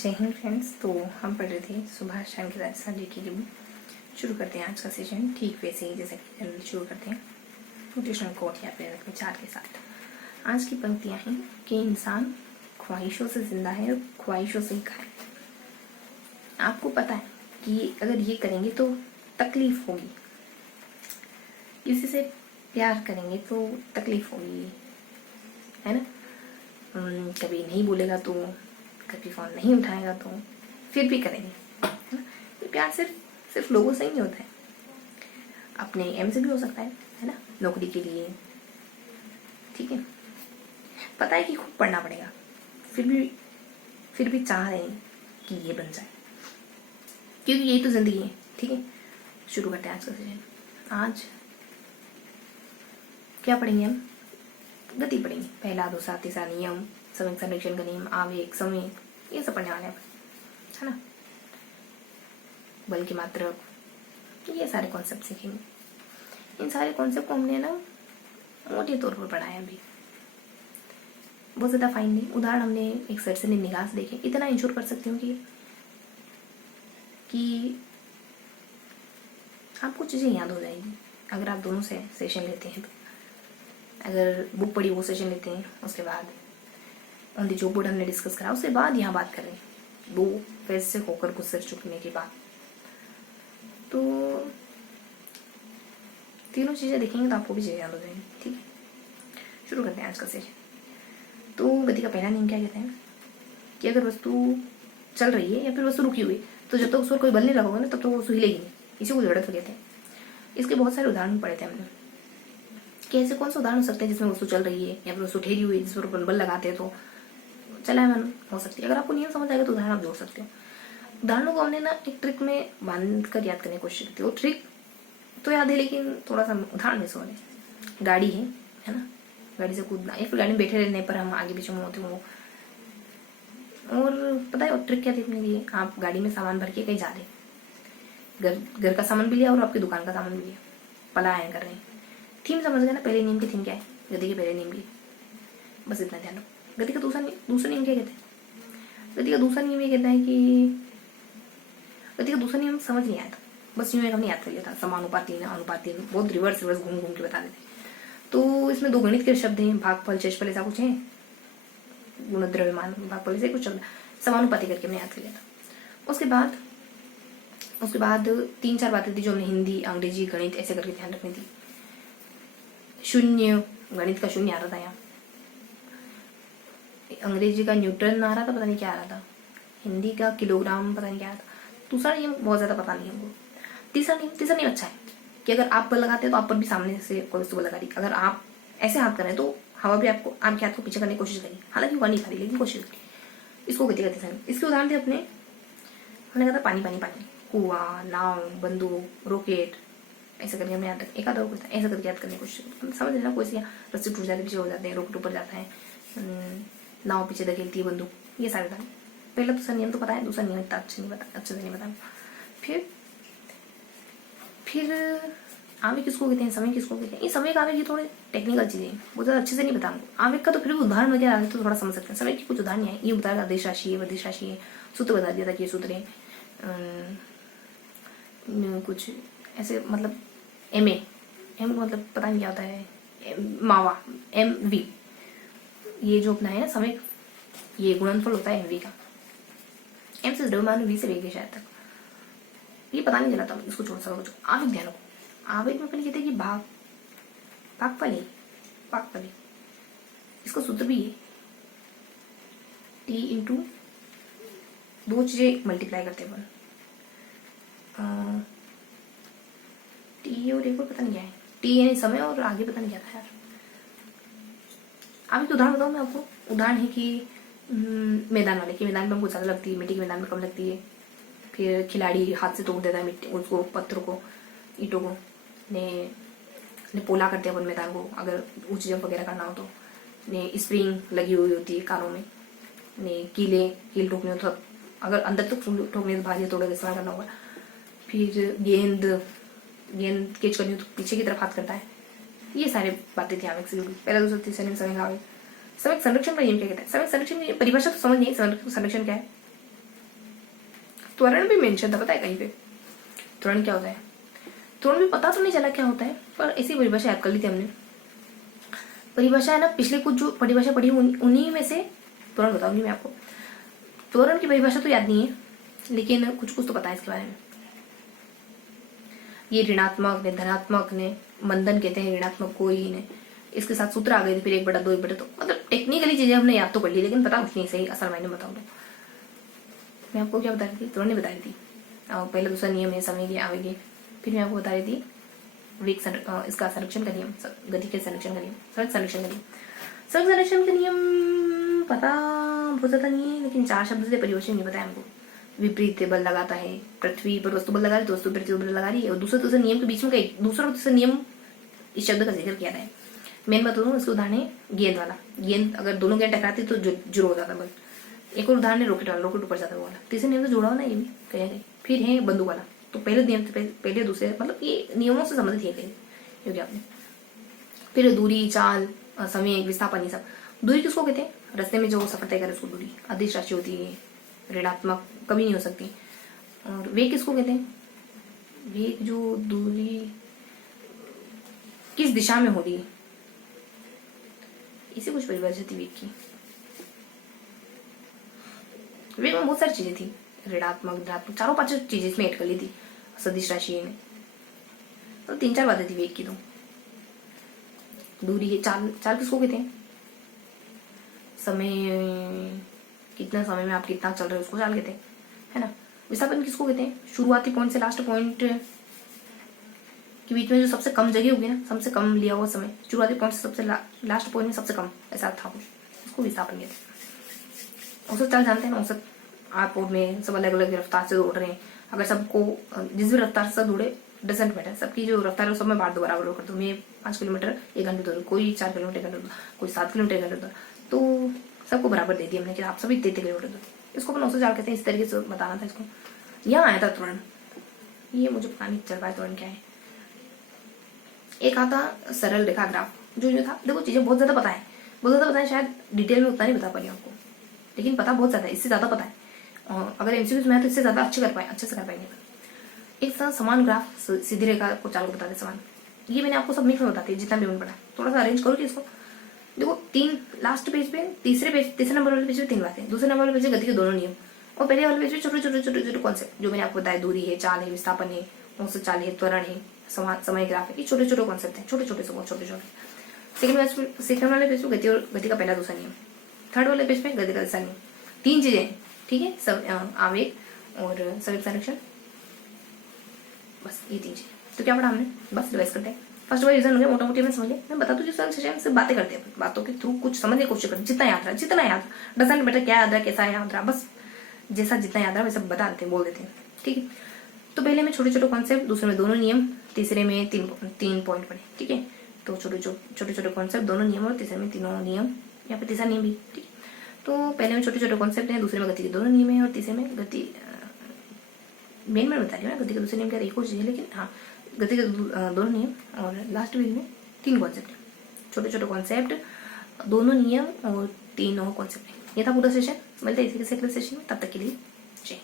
जय हिंद फ्रेंड्स। तो हम पढ़ रहे थे सुभाष चंद्र राजस्थान जी की लिपि। शुरू करते हैं आज का सेशन ठीक वैसे ही जैसे कि जनरली शुरू करते हैं मोटिवेशनल कोट या प्रेरक विचार के साथ। आज की पंक्तियां हैं कि इंसान ख्वाहिशों से जिंदा है और ख्वाहिशों से ही खाए। आपको पता है कि अगर ये करेंगे तो तकलीफ होगी, किसी से प्यार करेंगे तो तकलीफ होगी, है ना। कभी नहीं बोलेगा तो, कभी फोन नहीं उठाएगा तो फिर भी करेंगे, है ना। ये प्यार सिर्फ लोगों से ही नहीं होता है, अपने एम से भी हो सकता है ना, नौकरी के लिए। ठीक है, पता है कि खूब पढ़ना पड़ेगा, फिर भी चाह रहे हैं कि ये बन जाए, क्योंकि यही तो जिंदगी है। ठीक है, शुरू करते हैं आज का सेशन। आज क्या पढ़ेंगे हम? गति पढ़ेंगे, पहला दूसरा तीसरा नियम, समय संरक्षण का नियम, आवेग, समय, ये सब पढ़ने वाले हैं, है ना। बल की मात्रा, ये सारे कॉन्सेप्ट सीखेंगे। इन सारे कॉन्सेप्ट को हमने ना मोटे तौर पर पढ़ा है अभी, बहुत ज्यादा फाइन नहीं। उदाहरण हमने एक सर से निगाह से देखे, इतना इंश्योर कर सकती हूँ कि आपको चीजें याद हो जाएगी अगर आप दोनों से सेशन लेते हैं तो। अगर बुक पढ़ी वो सेशन लेते हैं, उसके बाद ऑन द जॉब बोर्ड हमने डिस्कस करा, उसके बाद यहाँ बात कर रहे हैं, दो फेज से होकर गुजर चुकने के बाद, तो तीनों चीजें देखेंगे तो आपको भी चीजें याद हो जाएंगी। ठीक है, शुरू करते हैं आज का सेशन। तो गति का पहला नियम क्या कहते हैं कि अगर वस्तु चल रही है या फिर वस्तु रुकी हुई, तो जब तक उस पर कोई बल नहीं लगाओगे ना तब तो वस्तु हिलेगी नहीं, इसी को जड़त्व कहते हैं। इसके बहुत सारे उदाहरण पढ़े थे हमने कि ऐसे कौन सा उदाहरण हो सकते हैं जिसमें वस्तु चल रही है या फिर वस्तु ठहरी हुई है, जिस पर अपन बल लगाते हैं तो चलायमान हो सकती है। अगर आपको नियम समझ आएगा तो उदाहरण आप जोड़ सकते हो। उदाहरणों को हमने ना एक ट्रिक में बांध कर याद करने की कोशिश करती है। वो ट्रिक तो याद है लेकिन थोड़ा सा उदाहरण में समझ। गाड़ी है ना, गाड़ी से कूदना या फिर गाड़ी में बैठे रहने पर हम आगे पीछे होते हो। और पता है वो ट्रिक क्या थी अपने लिए? आप गाड़ी में सामान भर के कहीं जा रहे, घर का सामान भी लिया और आपकी दुकान का सामान भी लिया, पलायन कर रहे हैं। थीम समझ गए ना, पहले नियम की थीम क्या है? गति के पहले नियम की, बस इतना ध्यान रखो। गति का दूसरा नियम क्या कहते हैं? गति का दूसरा नियम ये कहता है कि गति का दूसरा नियम समझ नहीं आया था, बस यूं हमने याद कर लिया था, समानुपाती अनुपाती, बहुत रिवर्स घूम घूम के बता देते। तो इसमें दो गणित के शब्द हैं, भागफल शेषफल ऐसा कुछ है, गुणद्रव्यमान भागफल से कुछ शब्द, समानुपाती करके हमने याद कर लिया था। उसके बाद 3-4 बातें थी जो हमने हिंदी, अंग्रेजी, गणित ऐसे करके ध्यान रखनी थी। शून्य, गणित का शून्य आ रहा था यहाँ, अंग्रेजी का न्यूटन आ रहा था, पता नहीं क्या आ रहा था, हिंदी का किलोग्राम पता नहीं क्या आ रहा था। दूसरा नियम बहुत ज्यादा पता नहीं हमको। तीसरा नियम अच्छा है कि अगर आप बल लगाते हैं तो आप पर भी सामने से कोई वस्तु बल लगा रही। अगर आप ऐसे हाथ करें तो हवा भी आपके हाथ को पीछे करने की कोशिश करी, हालांकि वो नहीं करी लेकिन कोशिश करी। इसको गति का तीसरा नियम। इसके उदाहरण थे हमने कहा था पानी, कुआं, नाव, बंदूक, रॉकेट, ऐसा करके हमने याद एक आधा ऐसा करके याद करने की कोशिश करी। समझ लेना, कोई सी रस्सी टूट जाती, पीछे हो जाते हैं, रॉकेट ऊपर जाता है, नाव पीछे धकेलती है, बंदूक, ये सारे था। पहला दूसरा नियम तो पता है, दूसरा नियम इतना अच्छे से नहीं बता। फिर आवेग किसको कहते हैं, समय किसको कहते हैं? ये समय का आवेग ये थोड़े टेक्निकल चीजें बहुत ज्यादा अच्छे से नहीं बताऊंगा। आवेग का तो फिर भी उदाहरण वगैरह आगे तो थोड़ा समझ सकते हैं। समय की कुछ उदाहरण है, ये बताया आदेश राशि है, वदिश राशि है, सूत्र बता दिया था कि ये सूत्र है, कुछ ऐसे मतलब एम मतलब पता नहीं क्या होता है, मावा, MV, ये जो अपना है ना समय, ये गुणनफल होता है MV का, M से द्रव्यमान, V से वेग है शायद तक, ये पता नहीं चला था, इसको छोड़ सकते। आवेग ध्यान रखो, आवेग में अपन कहते हैं कि भागफल है, इसका सूत्र भी है T इंटू दो चीजें मल्टीप्लाई करते हैं अपन, T और एक और पता नहीं क्या है, T यानी समय और आगे पता नहीं क्या था यार। आवेग के उदाहरण बताऊँ मैं आपको। उदाहरण है कि मैदान में हमको ज्यादा लगती है, मिट्टी के मैदान में कम लगती है। फिर खिलाड़ी हाथ से तोड़ देता है मिट्टी, उसको, पत्थरों को, ईंटों को, ने पोला करते हैं अपन मैदान को, अगर ऊंची जंप वगैरह करना हो तो। ने स्प्रिंग लगी हुई होती है कारों में, ने कील ठोकने हो तो अगर अंदर तक ठोकने तो भारी थोड़ा इस्तेमाल करना होगा। फिर गेंद कैच करनी हो तो पीछे की तरफ हाथ करता है। ये सारे बातें थी आवेग से जुड़ी। पहला दूसरा तीसरा नियम समय संरक्षण का नियम क्या कहता है? समय संरक्षण की परिभाषा तो समझ नहीं, संरक्षण क्या है? त्वरण भी मेंशन था, पता है कहीं पे त्वरण क्या होता है, त्वरण भी पता तो नहीं चला क्या होता है, पर ऐसी परिभाषा याद कर ली थी हमने। परिभाषा है ना, पिछले कुछ जो परिभाषा पढ़ी उन्हीं में से त्वरण बताऊंगी मैं आपको। त्वरण की परिभाषा तो याद नहीं है, लेकिन कुछ कुछ तो पता है इसके बारे में। ये ऋणात्मक ने, धनात्मक ने, मंदन कहते हैं ऋणात्मक को ही ने, इसके साथ सूत्र आ गए थे, फिर 1/2 1/2, मतलब टेक्निकली चीजें हमने याद तो कर ली, लेकिन पता कुछ नहीं सही असल मायने बताऊँ तो। मैं आपको क्या बता रही थी, त्वरण ने बता रही थी। पहला दूसरा नियम है समय के आवेगे, फिर मैं आपको बता रही थी वेग इसका संरक्षण का नियम, गति के संरक्षण का नियम, सड़क संरक्षण का नियम। सड़क संरक्षण का नियम पता बहुत ज्यादा नहीं है, लेकिन 4 शब्द से परिभाषा नहीं बताया हमको। विपरीत बल लगाता है, पृथ्वी पर वस्तु बल लगा रही तो वस्तु पृथ्वी बल लगा रही है, और दूसरे नियम के बीच में कई दूसरा और तीसरा नियम इस शब्द का जिक्र किया है। मेन बात बताऊँ, इसका उदाहरण है गेंद वाला। गेंद अगर दोनों गेंद टकराती तो जुड़ हो जाता बल। एक और उदाहरण है रॉकेट वाला, रॉकेट ऊपर जाता वाला। तीसरे नियम से जुड़ा हो ना ये भी कहीं कहीं। फिर है बंदूक वाला, तो पहले नियम से पहले दूसरे, मतलब ये नियमों से संबंधित है कहीं क्योंकि आपने। फिर दूरी, चाल, समय, विस्थापन, ये सब। दूरी किसको कहते हैं, रास्ते में जो सफर तय करे उसको दूरी। अदिश राशि होती है, ऋणात्मक कभी नहीं हो सकती। और वेग किसको कहते हैं, वेग जो दूरी किस दिशा में हो रही है, इसे कुछ परिभाषा थी वेग की। वेग में बहुत सारी चीजें थी, ऋणात्मक, धनात्मक, 4-5 चीजें इसमें ऐड कर ली थी सदिश राशि में, तो 3-4 बातें थी वेग की। तो दूरी है, चाल किसको कहते हैं, समय, कितना समय में आप कितना चल रहे हो उसको चाल कहते हैं, है ना। विस्थापन किसको कहते हैं, शुरुआती पॉइंट से लास्ट पॉइंट के बीच में जो सबसे कम जगह होगी ना, सबसे कम लिया हुआ समय, शुरुआती पॉइंट से सबसे लास्ट पॉइंट में सबसे कम, ऐसा था कुछ, इसको विस्थापन कहते हैं। औसत चाल जानते हैं ना, औसत एयरपोर्ट में सब अलग अलग रफ्तार से दौड़ रहे हैं, अगर सबको जिस भी रफ्तार से सब दौड़े डजेंट मैटर, सबकी जो रफ्तार है सब में बांट दो, बराबर कर दो। मैं 5 किलोमीटर 1 घंटे दौड़, कोई 4 किलोमीटर 1 घंटे, कोई 7 किलोमीटर 1 घंटे दौड़, तो सबको बराबर दे दिया हमने कि आप सभी 33 किलोमीटर दौड़। इसको अपन औसत चाल कहते हैं, इस तरीके से बताना था इसको। यहाँ आया था त्वरण, ये मुझे पता नहीं चल पाया त्वरण क्या है। एक आता सरल रेखा ग्राफ, जो था, देखो चीजें बहुत ज्यादा पता है, बहुत ज्यादा पता है, शायद डिटेल में उतना नहीं बता पा रही आपको, लेकिन पता बहुत ज्यादा है, इससे ज्यादा पता है। अगर एमसीक्यूज में है तो इससे ज्यादा अच्छे से कर पाएंगे। एक साथ समान ग्राफ, सीधी रेखा को चाल को बताते समान, ये मैंने आपको सब मिक्स में बताती है जितना भी मैंने पढ़ा। थोड़ा सा अरेंज करो कि इसको देखो, 3 लास्ट पेज पे, तीसरे नंबर वाले पेज पे 3 बातें, दूसरे नंबर वाले पेज पे गति के दोनों नियम, और पहले वाले पेज पे छोटे कॉन्सेप्ट जो मैंने आपको बताया, दूरी है, चाल है, विस्थापन है, औसत चाल है, त्वरण है, समय ग्राफ है, ये छोटे कॉन्सेप्ट है, छोटे से बहुत छोटे। सेकंड वाले पेज पे गति का पहला दूसरा नियम, थर्ड वाले पेज पे गति का दूसरा नियम, 3 चीजें, ठीक है, आवेग और सवेग संरक्षण, बस ये 3 चीजें। तो क्या पढ़ा हमने, बस रिवाइज करते हैं। फर्स्ट बार रीजन हो गया, मोटा मोटी में समझ लिया। मैं बता दूं जिस तरह से बातें करते हैं, बातों के थ्रू कुछ समझने की कोशिश करते, जितना याद रहा, डजंट मैटर क्या याद रहा, कैसा याद रहा, बस जैसा जितना याद रहा वैसा बता देते हैं, बोल देते हैं, ठीक है। तो पहले में छोटे कॉन्सेप्ट, दूसरे में दोनों नियम, तीसरे में 3 पॉइंट पढ़े, ठीक है। तो छोटे कॉन्सेप्ट, दोनों नियम, और तीसरे में तीनों नियम, यहाँ पे तीसरा नियम भी, ठीक है। तो पहले में छोटे कॉन्सेप्ट हैं, दूसरे में गति के दोनों नियम है, और तीसरे में गति मेन में बता रही हूँ ना, गति के दूसरे नियम क्या एक और चीज है, लेकिन हाँ गति के दोनों नियम, और लास्ट में 3 कॉन्सेप्ट, छोटे कॉन्सेप्ट, दोनों नियम और 3 कॉन्सेप्ट। ये था पूरा सेशन। मिलते हैं इसी के अगले सेशन में, तब तक के लिए जय।